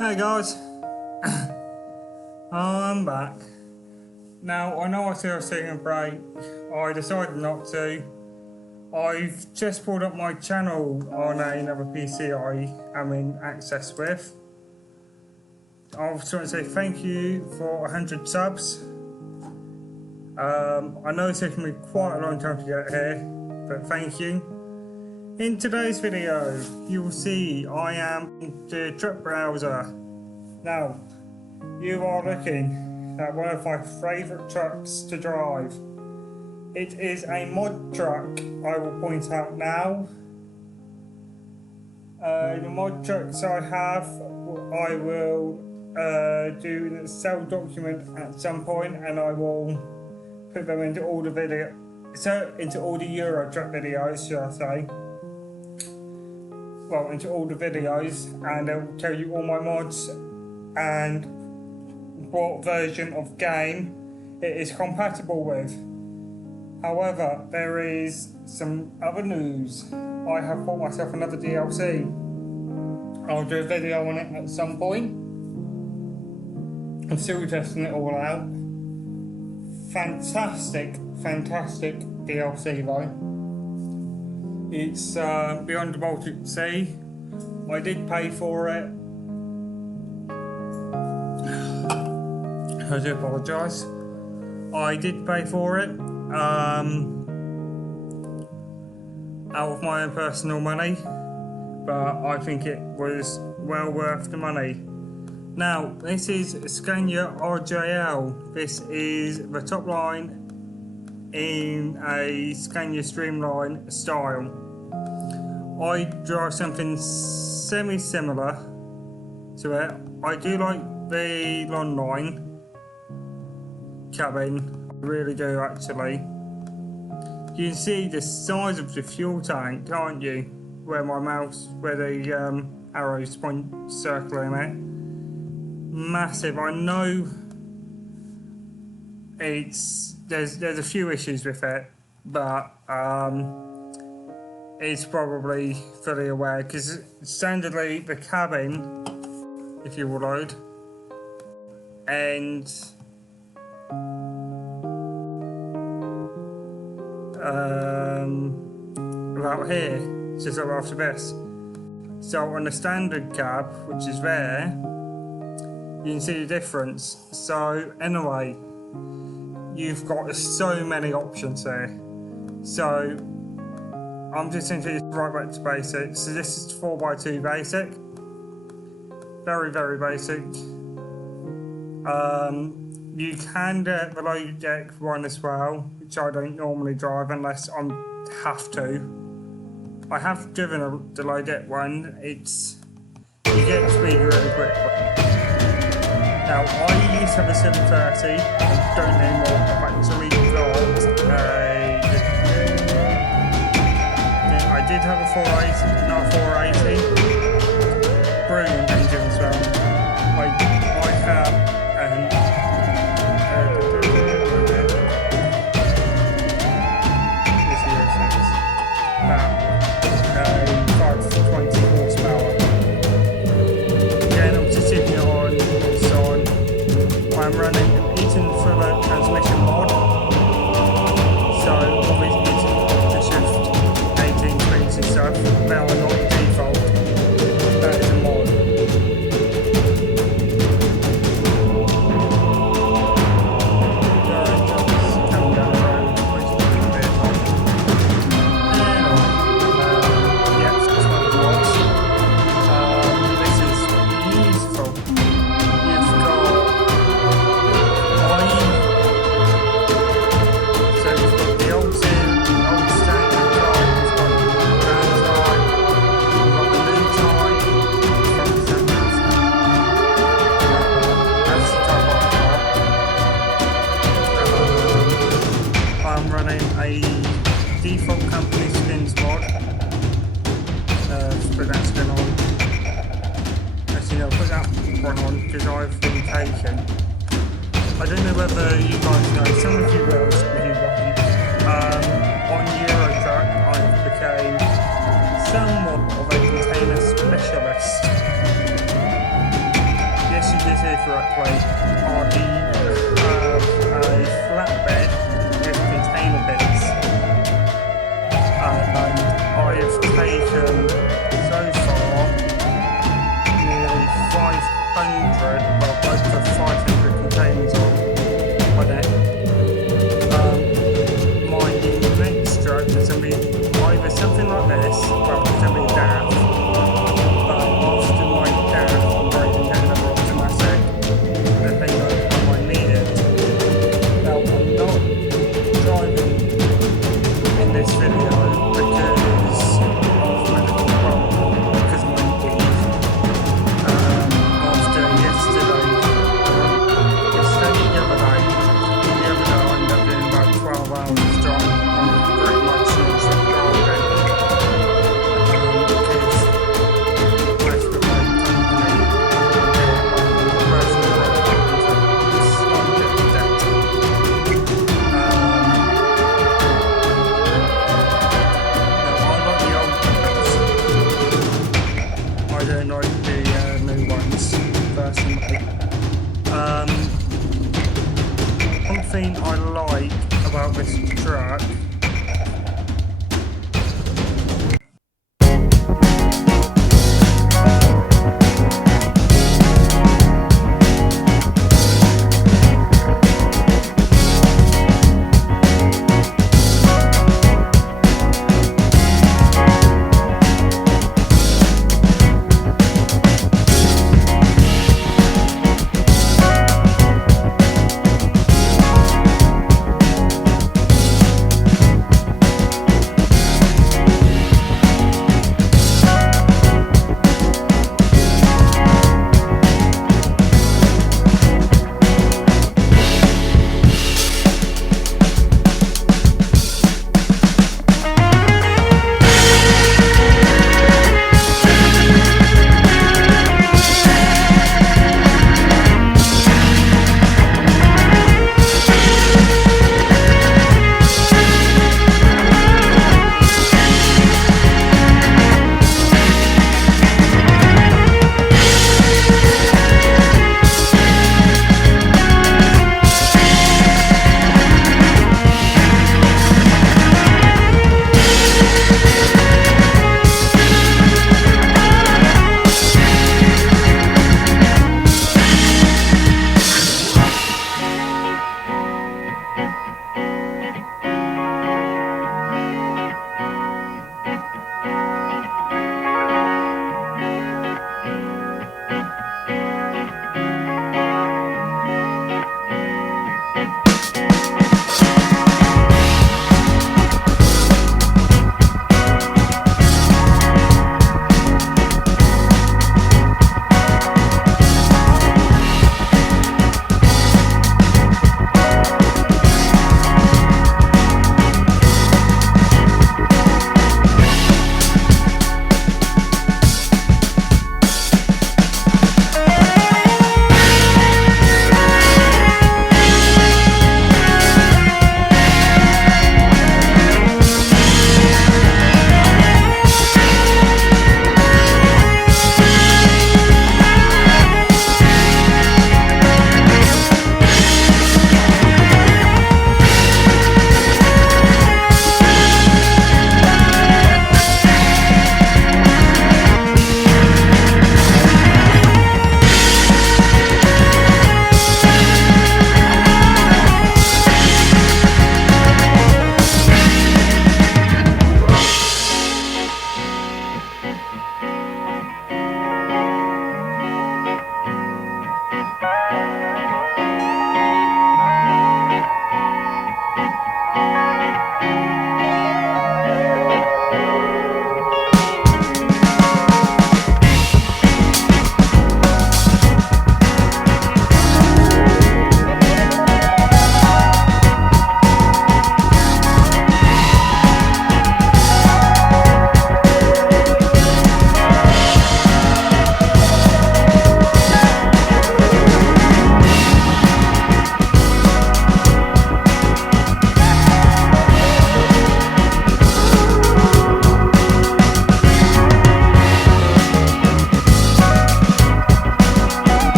Hey guys, I'm back. Now I know I said I was taking a break, I decided not to. I've just pulled up my channel on another PC I am in access with. I just want to say thank you for 100 subs. I know it's taken me quite a long time to get here, but thank you. In today's video, you will see I am in the truck browser. Now, you are looking at one of my favourite trucks to drive. It is a mod truck, I will point out now. The mod trucks I have, I will do in an Excel document at some point, and I will put them into all the Euro truck videos, should I say. Well, into all the videos, and it will tell you all my mods and what version of game it is compatible with. However, there is some other news. I have bought myself another DLC. I'll do a video on it at some point. I'm still testing it all out. Fantastic DLC though. It's beyond the Baltic Sea. I did pay for it. I do apologise. I did pay for it out of my own personal money, but I think it was well worth the money. Now, this is Scania RJL. This is the top line in a Scania Streamline style. I drive something semi-similar to it. I do like the long line cabin, I really do actually. You can see the size of the fuel tank, can't you? Where the arrows point circling it. Massive. I know there's a few issues with it, but it's probably fully aware, because standardly the cabin, if you will load, and about here, just over after this. So on the standard cab, which is there, you can see the difference. So anyway, you've got so many options here. So I'm just going to just right back to basics. So this is 4x2 basic, very basic. You can get the low deck one as well, which I don't normally drive unless I have to. I have driven the low deck one. You get the speed really quickly. Now, I used to have a 730, I don't anymore. I've actually got I did have a 480, not a 480. Brilliant engine as well. I have about 520 horsepower. Again, I'm just sitting on this on. I'm running an Eaton Fuller transmission mod. So obviously it's the shift 18 speeds and stuff. Now I'm not default. That is a mod. Default company spins mod. Put that spin on. Actually, I'll put that one on because I've been taken. I don't know whether you guys know, some of you will, some of you won't. On Euro Truck, I became somewhat of a container specialist. correctly, I have a flatbed with container beds, and I have taken so far nearly 500, well close to 500 containers on it. My next truck is going to be either something like this, well it's going to be a DAF, but after my DAF I'm breaking down another automatic, the thing that I need it. Now I'm not driving in this video because of medical problem, because of my knee. After yesterday, the other day I ended up doing about 12 hours drive. I'm pretty much non-stop driving because the rest of my company, my personal problem is slightly debt. Now I like the old ones. I don't like the new ones personally. One thing I like about this truck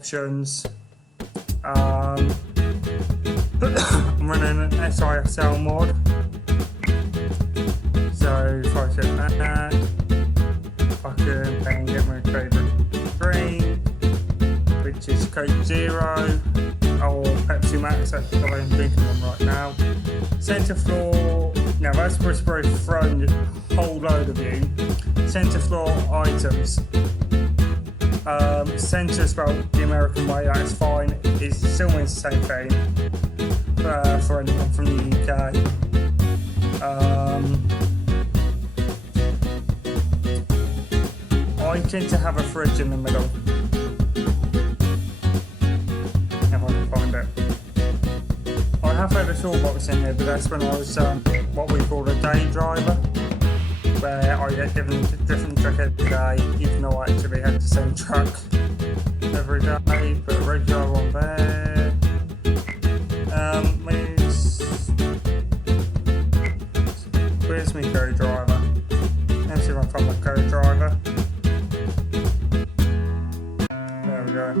options. I'm running an SISL mod, so if I click that, I can then get my favourite drink, which is Coke Zero or Pepsi Max. That's what I'm drinking on right now. Centre floor, now that's supposed to be thrown a whole load of you. Centre floor items. Centre spelled the American way, that's fine. It still means the same thing for anyone from the UK. I tend to have a fridge in the middle. If I can find it. I have had a toolbox in here, but that's when I was what we call a day driver, where I get given a different truck every day, even though I actually had the same truck every day. Put a red driver on there. Where's my co-driver? Let's see if I can find my co-driver. There we go.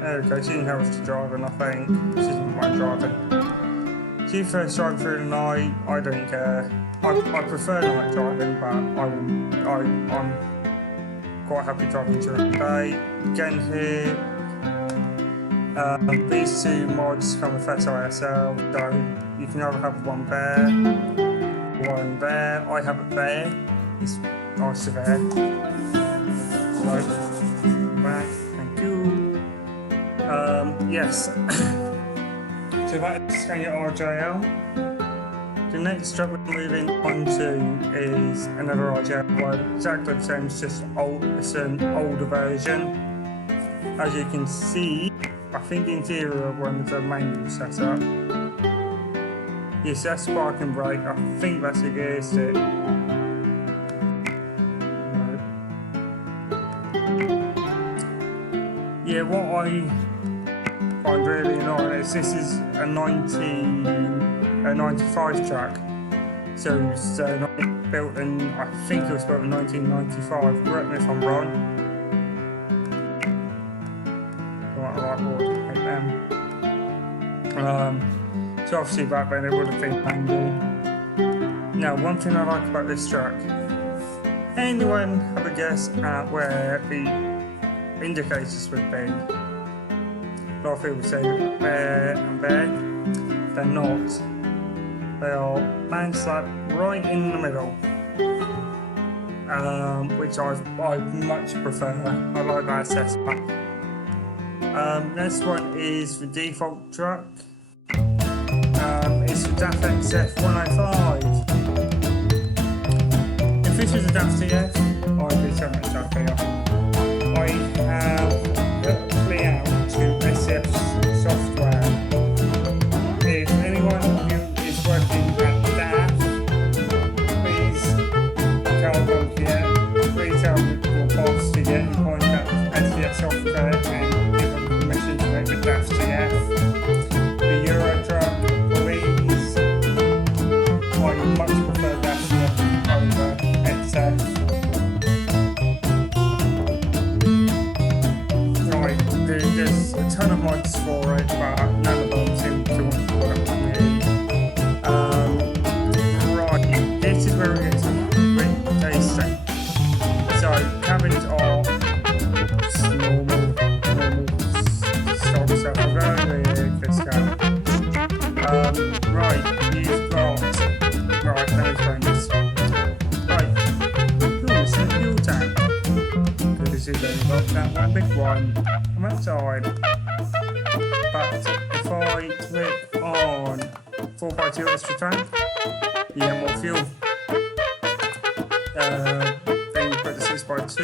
There we go, she didn't have us to driving, I think. She doesn't mind driving. She first driving through the night, I don't care. I prefer night driving, but I'm quite happy driving during the day. Again here, these two mods come with SISL, so you can either have one there, one there. I have it there, it's nice to there. So, back, thank you. Yes, so that is scania RJL. The next truck we're moving on to is another RJL one, exactly the same, it's just it's an older version. As you can see, I think the interior one is a manual setup. Yes, that's spark and brake, I think that's the gear stick. Yeah, what I find really annoying is this is a 95 truck, so it's built in, I think it was built in 1995, correct me if I'm wrong. So obviously back then it would have been manual. Now, one thing I like about this truck, anyone have a guess at where the indicators would be? A lot of people say there and there. They're not. They are bang slap right in the middle, which I much prefer. I like that setup. Next one is the default truck. It's the DAF S1E1. If this was a DAF TF, I'd be so much happier. I have put out to SF software. If anyone of you is working at DAF, please tell them here. Please tell your boss to get in contact with SF software and give them permission to make the DAF TF. The Euro truck, please. I much prefer DAF TF over XF. There's a ton of mods for it, but none of them seem to want to work with me. Right, this is where it gets really tasty. So, cabins are normal stock stuff. I'll go with this guy. Right, you've got. Right, let me explain this. Right, it's a fuel tank. Good as you've only got that one big one on that side. But if I click on 4x2 extra tank, you get more fuel. Then you put the 6x2,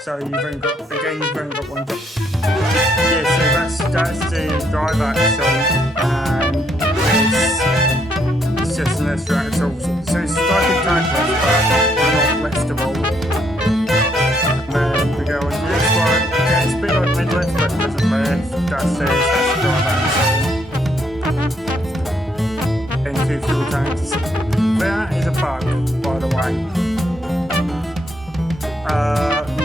so you've only got one job. Yeah, so that's the drive axle, and it's just an extra axle. So it's like a tank lift, but not liftable. And then we go into this one. Okay, it's a bit like mid-lift, but it doesn't lift. That's the drive axle. And 2 fuel tanks. That is a bug, by the way.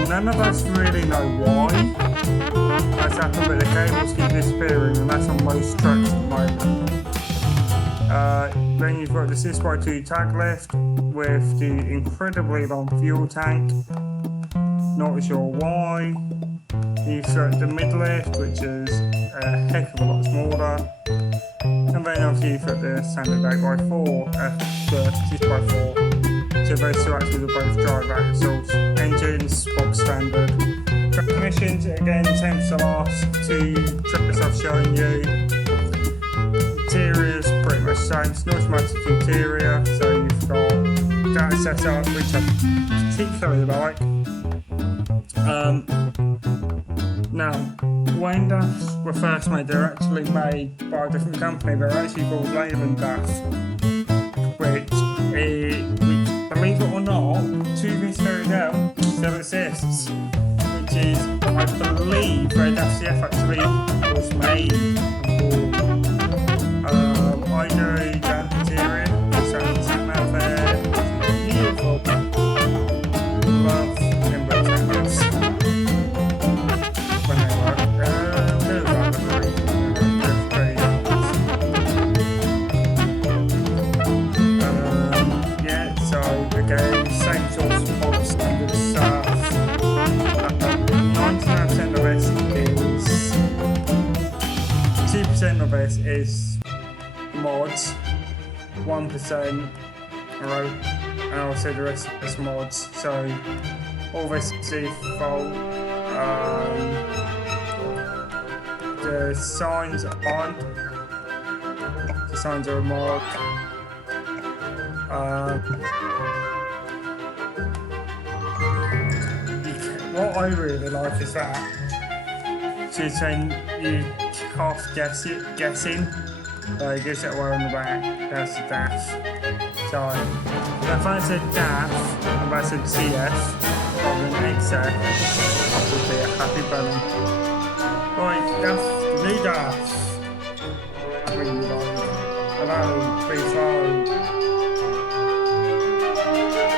None of those actually know why that's happened, but the cables keep disappearing, and that's on most trucks at the moment. Then you've got the 6x2 tag lift with the incredibly long fuel tank. Not sure why. You've got the mid lift, which is a heck of a lot smaller. And then obviously you've got the standard 8x4, the 6x4. So those two actually are both drive axles. Engines, box standard. Transmissions, again, same as the last two trucks I've shown you. Interiors, pretty much the same. It's an automatic interior, so you've got that setup, which I particularly like. Now, when DAFs were first made, they were actually made by a different company. They're actually called Leyland DAF, which, believe it or not, to this very day, still exists. Which is, I believe, where DAF CF actually was made for. I know that interior, so it's out there. Beautiful. Love timber towers. When they work, yeah, so again, same sort of box standard stuff. 99% of this is 2% of this is mods, 1% and I'll say the rest is mods. So all this is default. The signs aren't. The signs are a mod. What I really like is that she's saying you half guessing. So it gives it away on the back. That's the DAF. So if I said DAF and I said CF rather than XF, I would be a happy bunny. Right, DAF, new DAF. Reload. Hello, please load.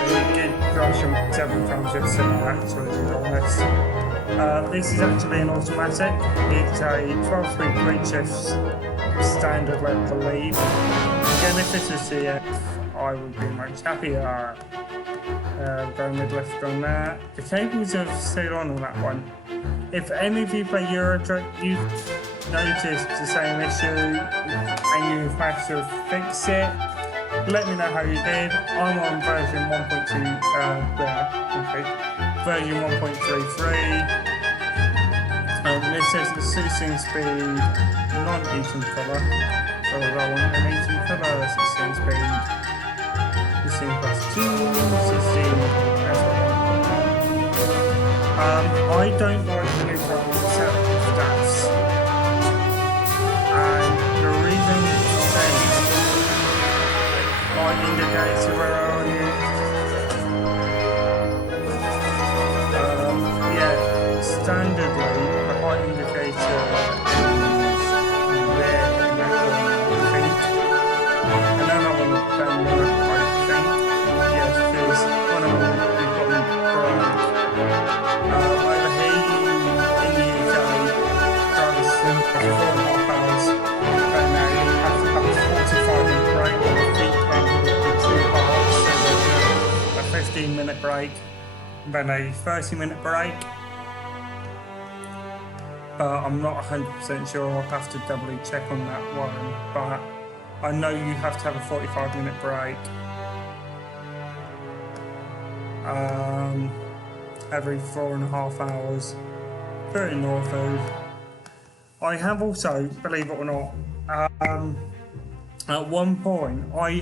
They did crash them several times yesterday, actually, to be honest. This is actually an automatic. It's a 12-speed brake shift standard, I believe. Again, if this was CF, I would be much happier. Go mid-lift on that. The cables have stayed on that one. If any of you play Euro Truck, you've noticed the same issue and you've managed to fix it, let me know how you did. I'm on version 1.2, version 1.33. This says the 16 speed non-eating colour. So I want an eating colour, 16 speed. 16 plus 2, 16. That's what I want. I don't like the new set of stats. And the reason I'm saying my indicator where are you? Yeah, standardly the height indicator is there in that corner, I think. And then I want to bend more, I think. Yes, because one of them we've got them bright. Over here in the UK, drivers think for 4.5 hours, and now you have to have a 45-minute break on the feet rather than 2 parts, so there's a 15-minute break, then a 30-minute break. But I'm not 100% sure, I'll have to doubly check on that one, but I know you have to have a 45-minute break every 4.5 hours for in Northwood. I have also, believe it or not, at one point I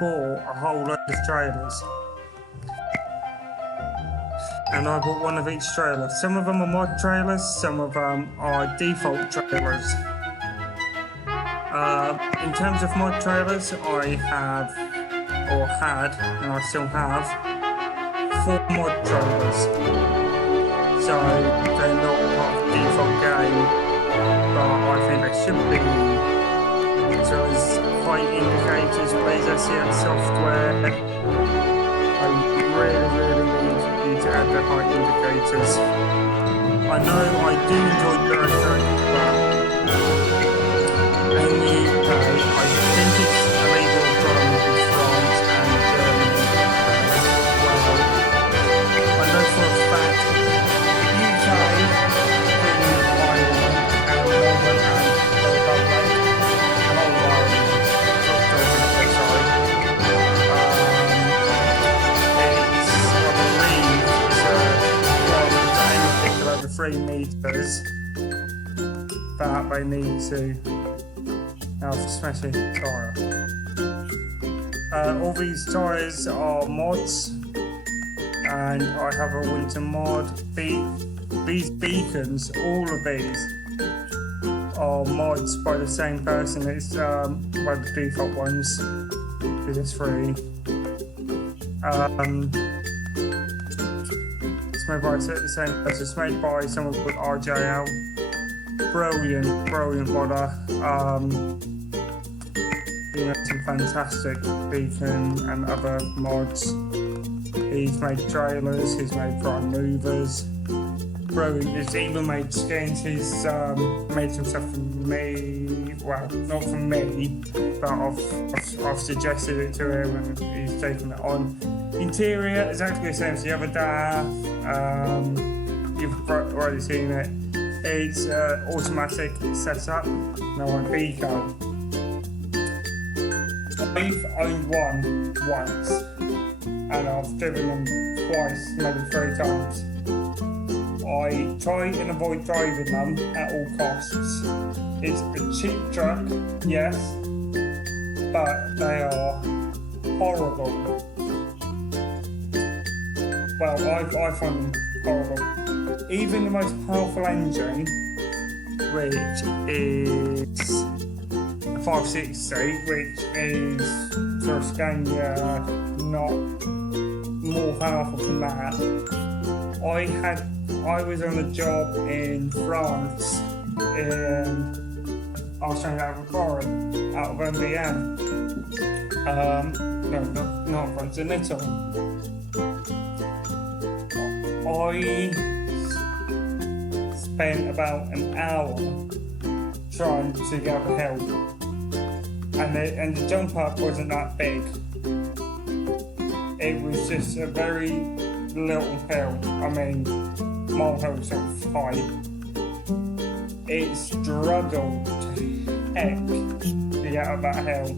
bought a whole load of trailers. And I bought one of each trailer. Some of them are mod trailers, some of them are default trailers. In terms of mod trailers, I have, or had, and I still have, 4 mod trailers. So they're not part of the default game, but I think they should be. So as height indicators, plays SCX software, really need you to add the height indicators. I know I do enjoy Duracell, but in the UK, I think it's illegal from France and Germany as well. I know for a fact UK, Finland, Ireland, and Northern and the Republic, the whole of Ireland, sorry. Over 3 meters that they need to have especially tyre. All these tyres are mods, and I have a winter mod. These beacons, all of these are mods by the same person. It's by the default ones, because it's free. It's made by the same person. It's made by someone called RJL. Brilliant modder. He made some fantastic beacon and other mods. He's made trailers, he's made prime movers. Brilliant. He's even made skins. He's made some stuff for me. Well, not for me, but I've suggested it to him and he's taken it on. Interior is exactly the same as the other DAF. You've already seen it. It's automatic setup. No one Vico. I've owned one once, and I've driven them twice, maybe 3 times. I try and avoid driving them at all costs. It's a cheap truck, yes, but they are horrible. Well, I find them horrible. Even the most powerful engine, which is a 560, which is for a Scania not more powerful than that. I was on a job in France, and I was trying to have a foreign out of MBM. No, not France, in Italy. I spent about an hour trying to get up a hill, and the jump up wasn't that big. It was just a very little hill. I mean, my hill's so high. It struggled to heck to get up that hill.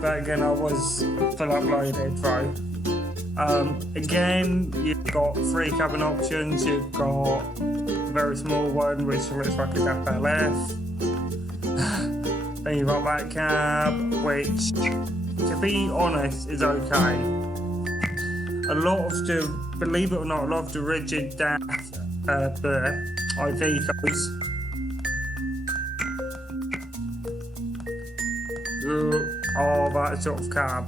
But again, I was full uploaded though. Again, you've got 3 cabin options. You've got a very small one, which looks like a FLF. Then you've got that cab, which, to be honest, is okay. Believe it or not, a lot of the rigid DAF, Ivecos are that sort of cab.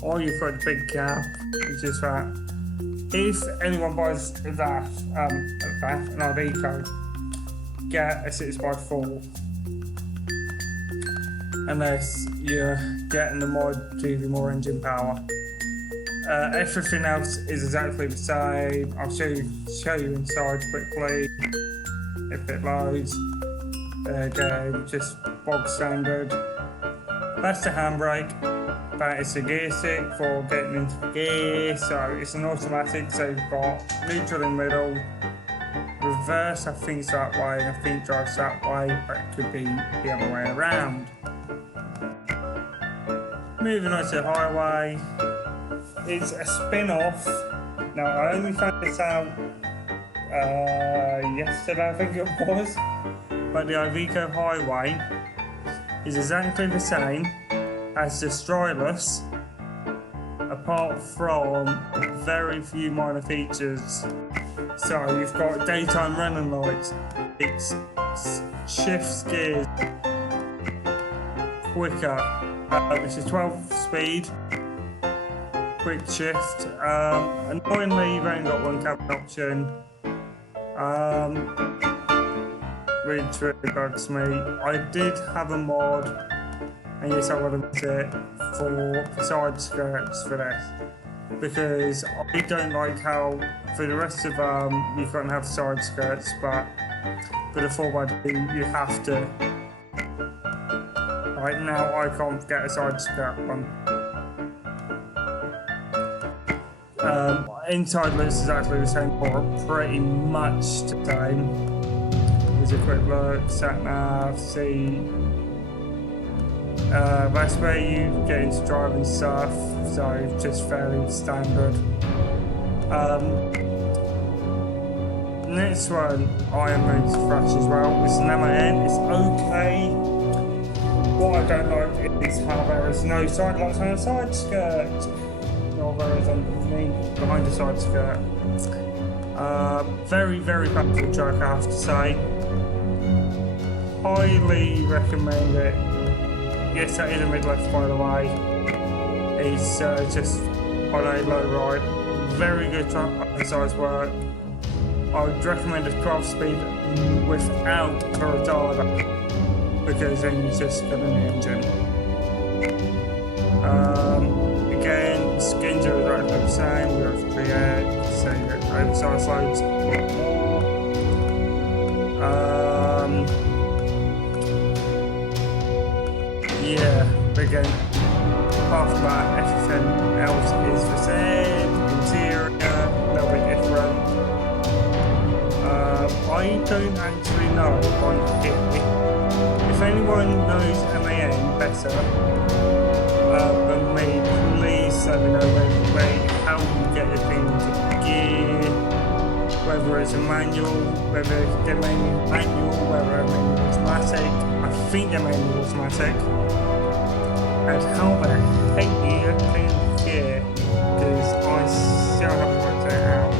Or you've got a big cab, which is that. If anyone buys a DAF, an Iveco, get a 6x4. Unless you're getting the mod to give you more engine power. Everything else is exactly the same. I'll show you inside quickly if it loads. Again, just bog standard. That's the handbrake. That is the gear stick for getting into gear. So it's an automatic. So you've got neutral in the middle. Reverse, I think it's that way, and I think drives that way, but it could be the other way around. Moving on to the highway. It's a spin-off. Now, I only found this out yesterday, I think it was. But the Iveco Highway is exactly the same as the Stylus, apart from very few minor features. So you've got daytime running lights. It shifts gears quicker. This is 12 speed. Quick shift. Annoyingly, you've only got 1 cabin option, which really bugs me. I did have a mod and yes, I would have used it for side skirts for this, because I don't like how for the rest of you can't have side skirts, but for the 4x2 you have to. Right now I can't get a side skirt one. Inside looks exactly the same, or pretty much the same. Here's a quick look, sat nav, seat. That's where you get into driving stuff, so just fairly standard. Next one I am going to thrash as well. It's an MAN, it's okay. What I don't like is how there is no side lights on the side skirt. Or there is underneath, behind the side skirt. Very, very practical truck, I have to say. Highly recommend it. Yes, that is a mid-lift, by the way. It's just on a low ride. Very good truck, exercise work. I would recommend a 12 speed without the retarder, because then you just get an engine. Again, skins are exactly the same. We have 3X, so you get oversized loads. Yeah, again, apart from that, everything else is the same. Interior, a little bit different. I don't actually know on here. If anyone knows MAN better than me, please let me know how you get the thing into gear, whether it's a manual, whether they're mainly manual, whether they're mainly automatic. I think they're mainly automatic. And how the heck do you get the gear? Because I still haven't worked it out.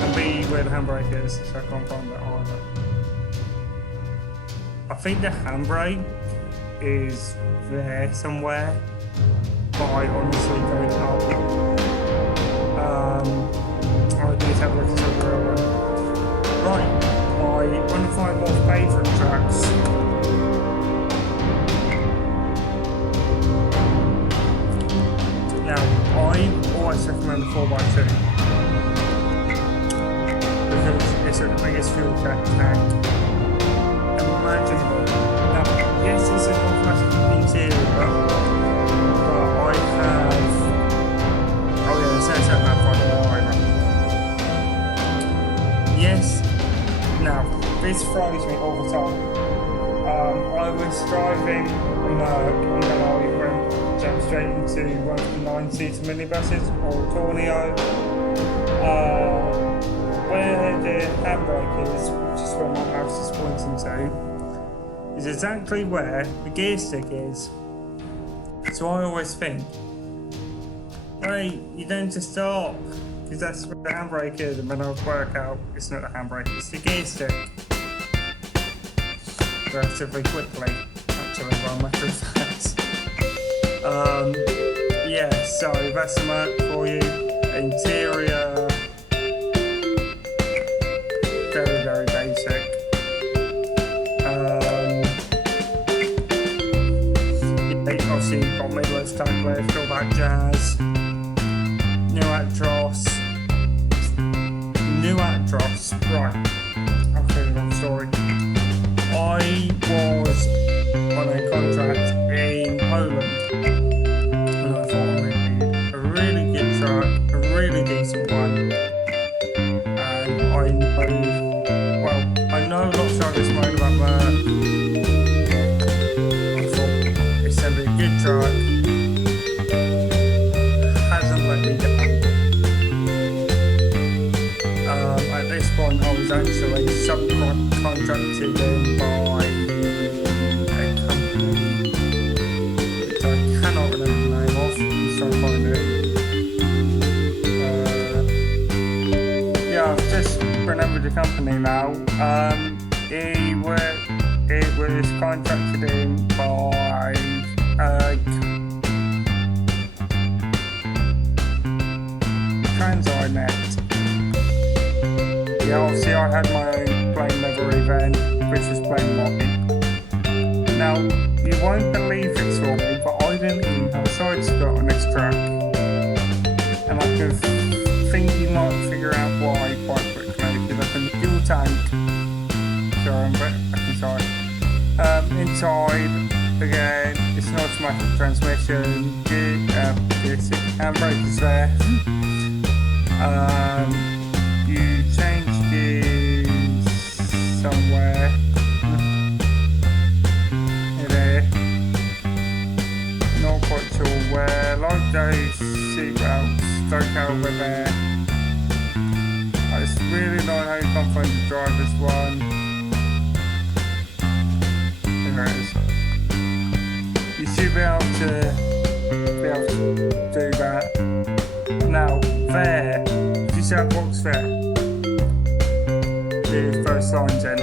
And B, where the handbrake is, so I can't find that either. I think the handbrake is there somewhere, but I honestly don't know. I need to have a look at the real one. Right, I want to find more favourite tracks. Now, I always recommend 4x2 because it's the biggest fuel tank imaginable. Now, yes, it's an automatic interior, but I have. Oh yeah, it says that map on the highline. Yes. Now, this throws me all the time. I was driving and then I jumped straight into one of the 9-seater minibuses or Tornio. Where the handbrake is, which is where my mouse is pointing to, is exactly where the gear stick is. So I always think, hey, you don't just stop, because that's where the handbrake is, and when I work out, it's not the handbrake, it's the gear stick. Relatively quickly, actually, while my through that. Yeah, so that's the mark for you. Interior, very, very basic. Obviously you've got mid-lift, tank lift, all that jazz. New Actros, right, I'll tell you that story. I was on a contract in Poland, and I thought I needed a really good truck, a really decent one, and I know a lot of drivers moan about that. I thought it's going to be a good truck, hasn't let me down. At this point I was actually subcontracted in by a company which I cannot remember the name of. I'm just trying to find it. Yeah, I've just remembered the company now. It was contracted in by Transinet. Yeah, obviously I had my own plain livery then, which was plain white. Now, you won't believe this for me, but I didn't even have a side skirt on this truck. And I can think you might figure out why quite quickly if you look in the fuel tank. So I'm back inside. Inside, again, it's an automatic transmission. This handbrake is there. You change gears somewhere. There. Not quite sure where. Like those seatbelts stuck over there. It's really annoying how you can't find the driver's one. There it is. You should be able to do that. Now, there. Do you see that box there? The first lines in.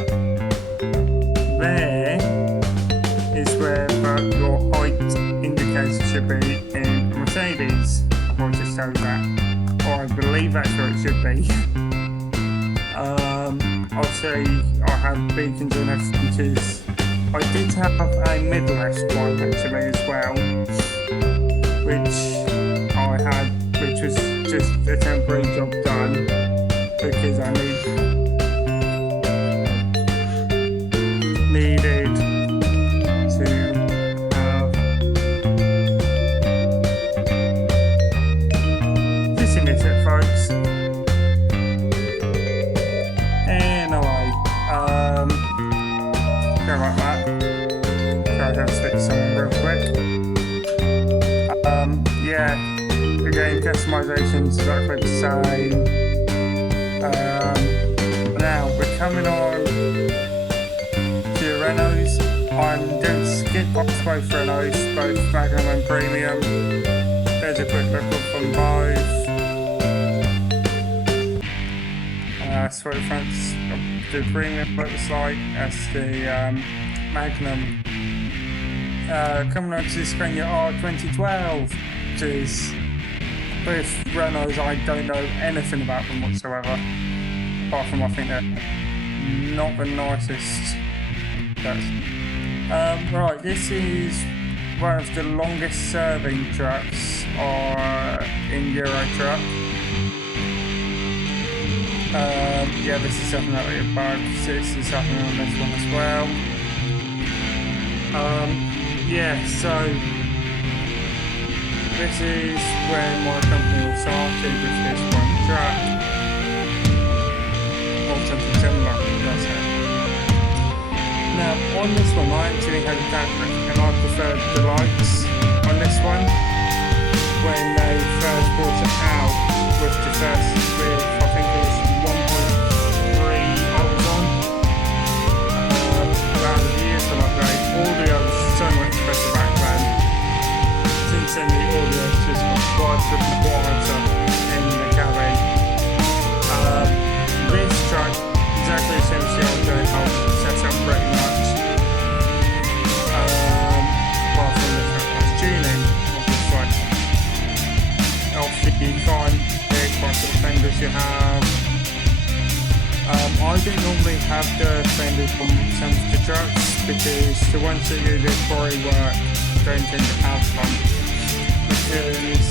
There is where your height indicator should be in Mercedes. I'll just tell you that. Or I believe that's where it should be. Obviously, I have beacons and everything, because I did have a Midwest one actually as well, which was just a temporary job done because I needed to have just a minute, folks. Anyway, go like that. Try to switch someone real quick. Yeah, again, customization's exactly the same. Now we're coming on to Renaults. I'm going to skip off both Renaults, both Magnum and Premium. There's a quick look up on both. That's what the fronts of the Premium looks like. That's the Magnum. Coming on to the Scania R2012, which is, with Renaults, I don't know anything about them whatsoever, apart from I think they're not the nicest. Right, this is one of the longest serving trucks in Euro Truck. Yeah, this is definitely a bug. This is happening on this one as well. Yeah, so this is when my company started with this one truck, or something similar, that's it. Now, on this one, I actually had a fabric, and I preferred the lights on this one. When they first brought it out with the first, I think it was 1.3 I was on, around the years of upgrade. Audio was so much better back then. Since then, the audio has just got quite quieter in the cabin. This truck, exactly the same as the old how set up pretty much. Apart from the fact that it's tuning, obviously. Obviously, you can't pick what sort of fenders you have. I don't normally have the fenders on some of the trucks because the ones that do the quarry work don't tend to have them. Because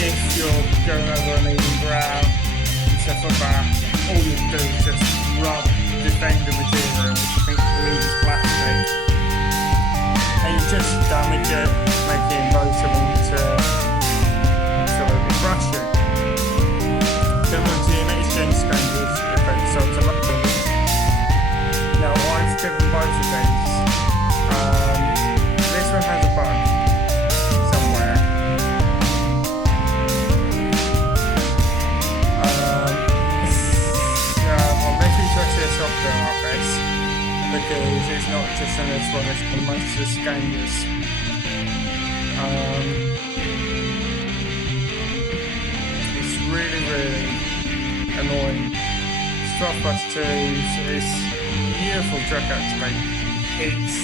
if you're going over an even ground and stuff like that, all you do is just rub the fender material, which I think is plastic, and you just damage it, making most of them to absolutely crush it. Similar to your next gen scanners, if they decide to look them. Now, I've driven both of these. This one has a bug somewhere. I'm making sure I see a software on this because it's not just on this one, it's on most of the scanners. It's really annoying. Stop Bus 2 is a beautiful truck actually. It's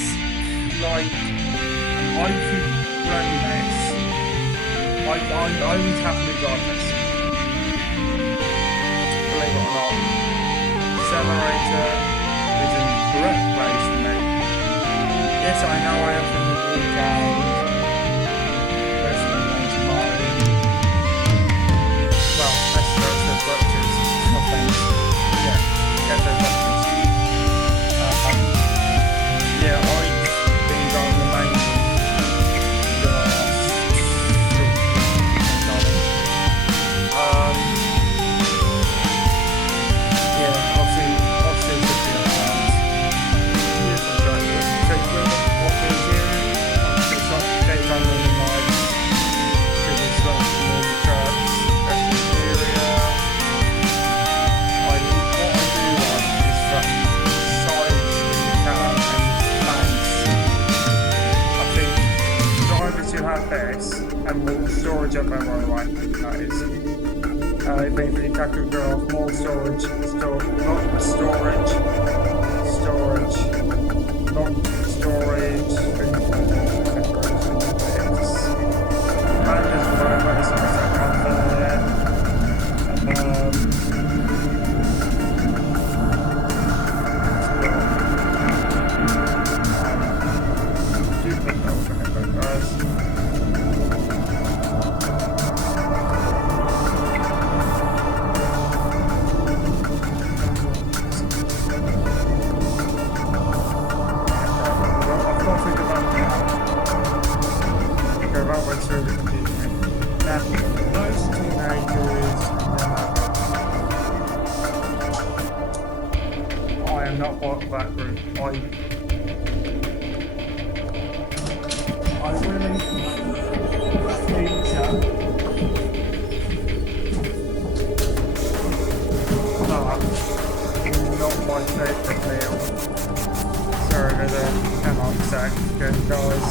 like, I could run this. I would happily drive this. Believe it or not. Accelerator is in the correct place for me. Yes, I know I often the weekend. Personally, went to my, well, that's the butchers. No thanks. Yeah, get the butchers. Yeah, I've been going the main the last 2 weeks, yeah, obviously it's a few times. Beautiful tractor. Take the off the interior. It's like days on the night. Because it's like all the trucks. That's the interior. What I do like is the size of the car and the space. I think drivers who have this and more storage up there, by the way, that is. Basically tachometer off, more storage, not storage, not storage, managers whatever, it's not that up there. Do put that over here, guys. Now, those teenagers, I am not part of that group. I really think so. But not my favourite meal. Sorry, there's a hang on a sec, good guys.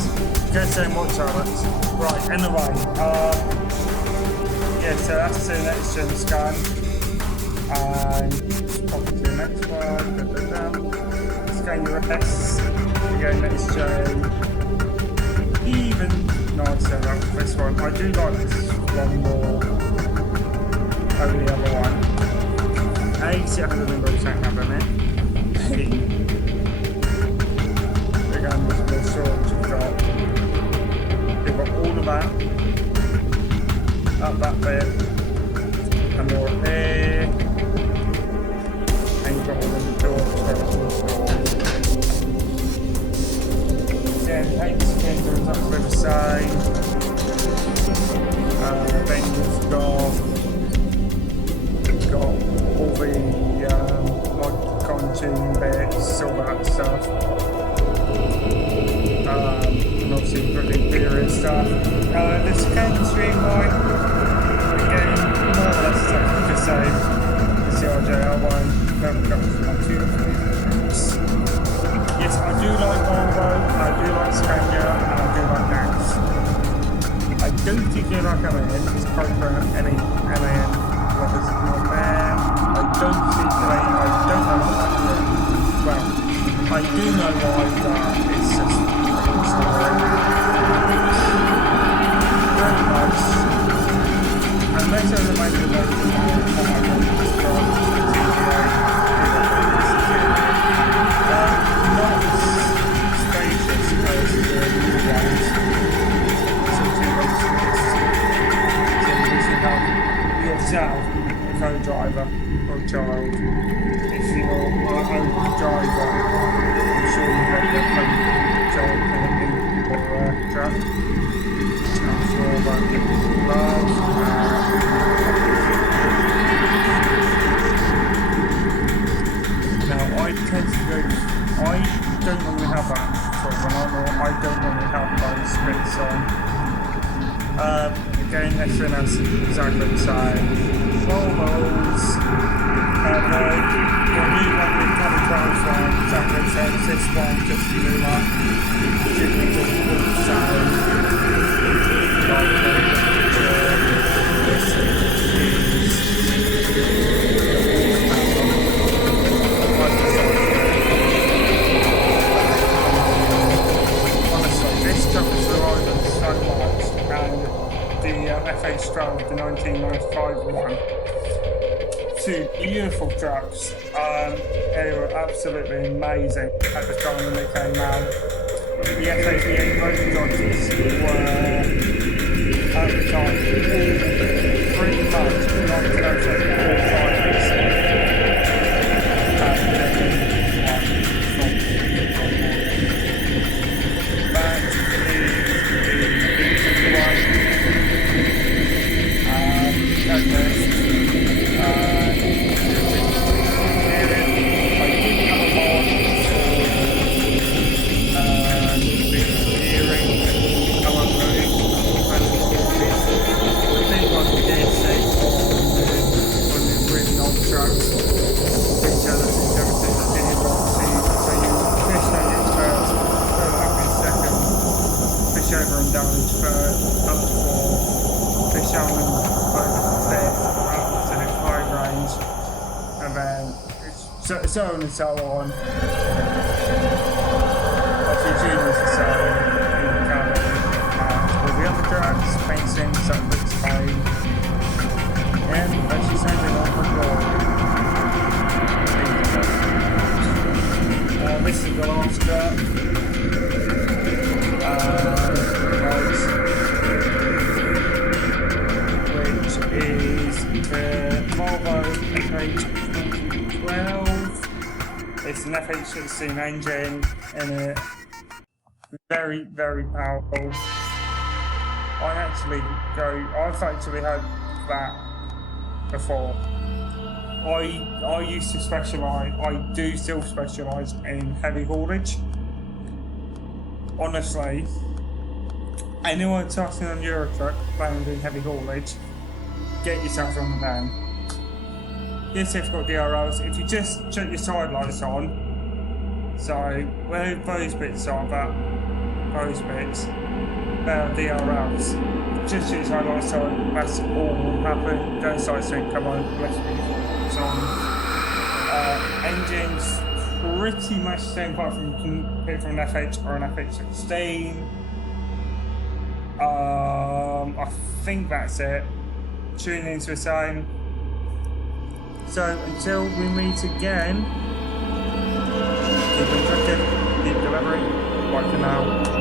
Get so much Alex. Right, anyway, yeah, so that's the next gen scan. And pop it to the next one. Scan your S. Again, next gen. Even nicer than this one. I do like this one more over the other one. A, see, I haven't got something happening there. B, again, with more storage you've got. You've got all of that up that bit and more here, and you've got all of the doors yeah, paints again doing exactly the same. Then you've got all the like contuning bits, all that stuff. And obviously you've got the interior stuff. The secondary one, again, more or less exactly the same as the RJR one. Never comes from my 2 different things. Yes, I do like Volvo, I do like Scania, and I do like NAS. I don't particularly like MAN, because program any MAN lovers not there. I don't particularly, I don't know what that is. Well, I do know why that it's just very nice. Unless I remind you about the not as spacious as the new ones. Yourself, a co-driver or child. If you're a home driver, I'm sure you've got the home child in your truck. I'm sure about the love. Now I tend to go, I don't normally have that sort of one on, or I don't normally have those bits on. Again, S1E1 exactly the same. Volvos, the new one with cover clouds one, exactly the same as this one, just the new one. Should be the same. Honestly, this truck is reliable so much, and the FA Stroud, the 1995 one. 2 beautiful trucks. They were absolutely amazing at the time when they came out. the FA8 motor drivers were at the time all pretty much non-negotiable drivers. So on and so on. Obviously, juniors are selling in Canada, and all the other drugs, fencing, Suffolk, Spain, and actually sending on Macleod. This is the last truck. Which is the Volvo FH2012. It's an FH16 engine in it, very, very powerful. I've actually had that before. I used to specialise, I do still specialise in heavy haulage. Honestly, anyone starting on Eurotruck planning doing heavy haulage, get yourself on the van. Yes, they've got DRLs. If you just check your side lights on, so where those bits are, those bits, they're DRLs. Just check your side lights on, that's all will happen. Don't side swing, come on, let's be on. Engines pretty much the same apart from you can pick from an FH or an FH16. I think that's it. Tuning's the same. So until we meet again, keep on trucking, keep delivering. Bye for now.